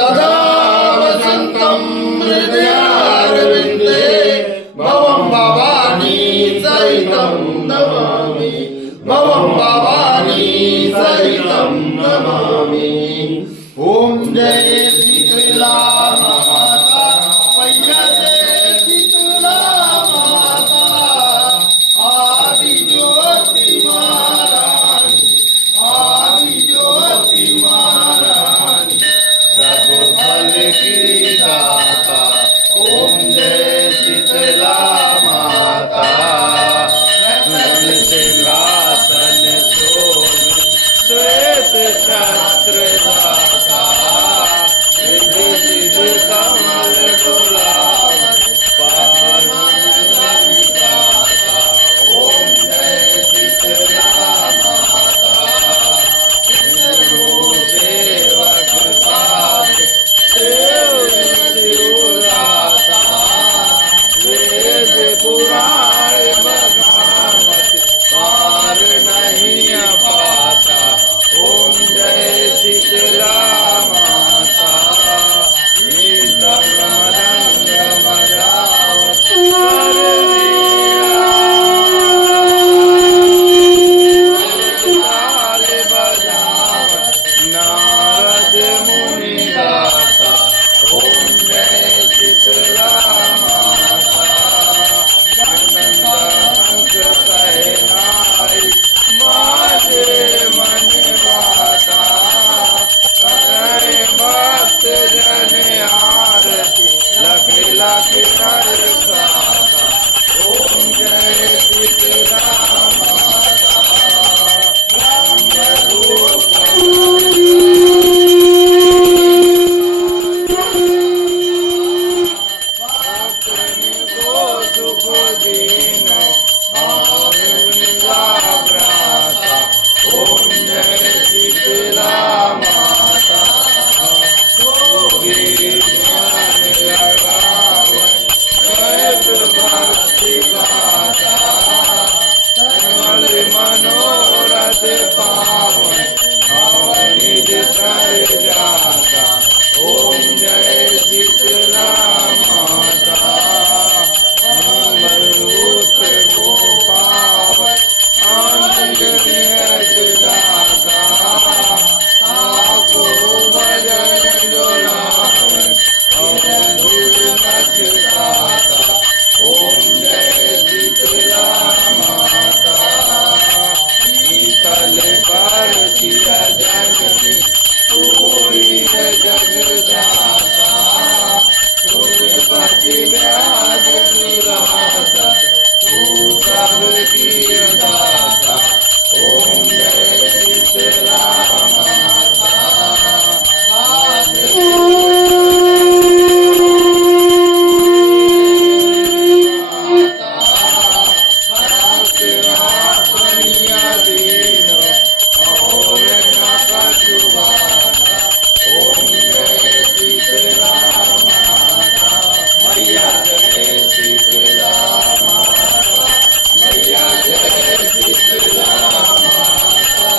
सदा वसन्तं हृदयारविन्दे भवं भवानी सहितं नमामि भवं भवानी सहितं नमामि। ओम जय शीतला माता मैया जय शीतला माता आदि ज्योति महारानी आदि ज्योति महारानी सब फल की दाता। ओम जय शीतला माता सिंहासन शोभित श्वेत छत्र दाता सिद्ध सिद्ध कमल डोलावत पावनी दाता। ओम जय शीतला माता सिंधु सेवक पाद सेव सिरुदाता वेद पुराण बगावत पार नहीं पाता। ओम जय शीतला माता शीतल मदंग मजावत ताल बजावत नारद मुनि गाता। ओम जय शीतला माता आनंद अंक सहनाई बाजे मन वाता करे भक्त जन आरती लख लख नर साता। ओम जय शीतला माता ब्रह्म रूप भक्तन को सुख दीन आनंदा भ्राता। ओम जय शीतला माता जोगी ज्ञान लगावे जयत भक्ति गाता सकल मनोरथ पावे निज कर जाता। ओम जय शीतला माता मंगलूत्र गोपावत आनंद दाता ताको भजन डोलावे अवधूत नचताता। ओम जय शीतला माता शीतल पर सिया जननी पूरी जगदाता सुरपति व्याज सुराता तू सब की दाता। ओम जय शीतला माता भक्त अपनी अधीन और न कछु बाता। ओम जय शीतला माता मैया जय शीतला माता मैया जय शीतला माता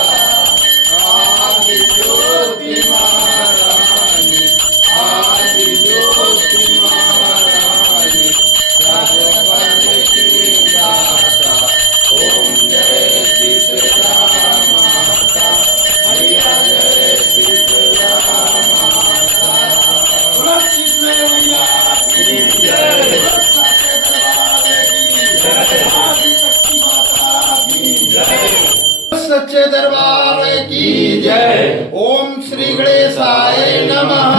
आदि ज्योति महारानी आदि ज्योति महारानी सब फल की दाता। ओम जय शीतला माता मैया जय शीतला माता सुरक्षित मैया की जय सच्चे दरबार की जय आदिशक्ति माता की जय सच्चे दरबार की जय। ओम श्री गणेशाय नमः।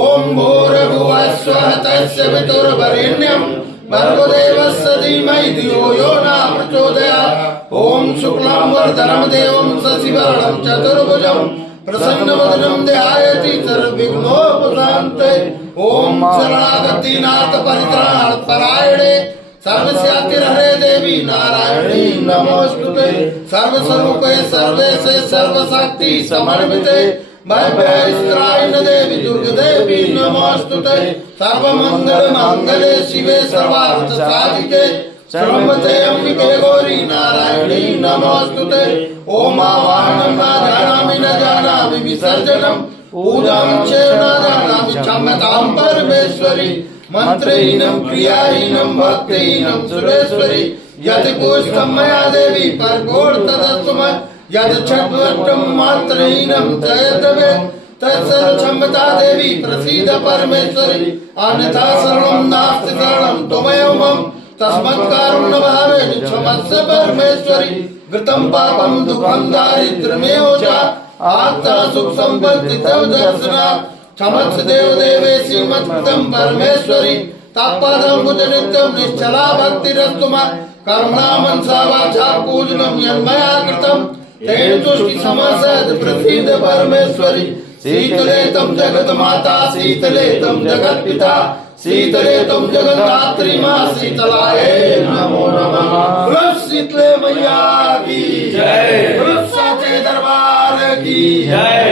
ओम भूर्भुवः स्वः तस्य वितुर्वरेण्यं भर्गो देवस्य धीमहि धियो यो न प्रचोदयात्। ओम शुक्लां वरदं देवं शशिवर्णं चतुर्भुजं प्रसन्नवदनं ध्यायति सर्वविघ्नोपशान्तये। ओम शरणागति नाथ परित्राणपरायणे सर्वस्यातिर्हरे देवी नारायणी नमोस्तुते। सर्वस्वरूपे सर्वेशे सर्वशक्ति समन्विते भयभयस्त्रायण देवी दुर्गदेवी नमोस्तुते। सर्वमंगल मांगल्ये शिवे सर्वार्थ साधिके सर्वते अंबिके गौरी नारायणी नमोस्तुते। ओम आवाहनं न जानामि विसर्जनं पूजां च न जानामि क्षम्यतां परमेश्वरी मंत्रहीनं क्रियाहीनं भक्तिहीनं सुरेश्वरी यदि पुष्टं मया देवी परगोर्तदस्तु मय यद छठवट्टं मात्रहीनं जयतवे तत्सर्व क्षमता देवी प्रसीद परमेश्वरी अन्यथा शरणं नास्ति शरणं त्वमेव मम तस्मत्कारुण्य भावेन क्षमस्व परमेश्वरी कृतं पापं दुःखं दारिद्र्यमेव च आत्मा सुख संपत्ति तव दर्शनात् क्षमस्व देव देवेशी मत्कृतं परमेश्वरी तत्पदं भुज नित्यं निश्चला भक्तिरस्तु मम कर्मणा मनसा वाचा पूजनं यन्मया कृतं तेन तुष्टि समसद प्रसीद परमेश्वरी शीतले तम जगत माता शीतले तम जगत पिता शीतले तम जगन्धात्री माँ शीतलाये नमो नमः। शीतले मैया की जय, साचे दरबार की जय।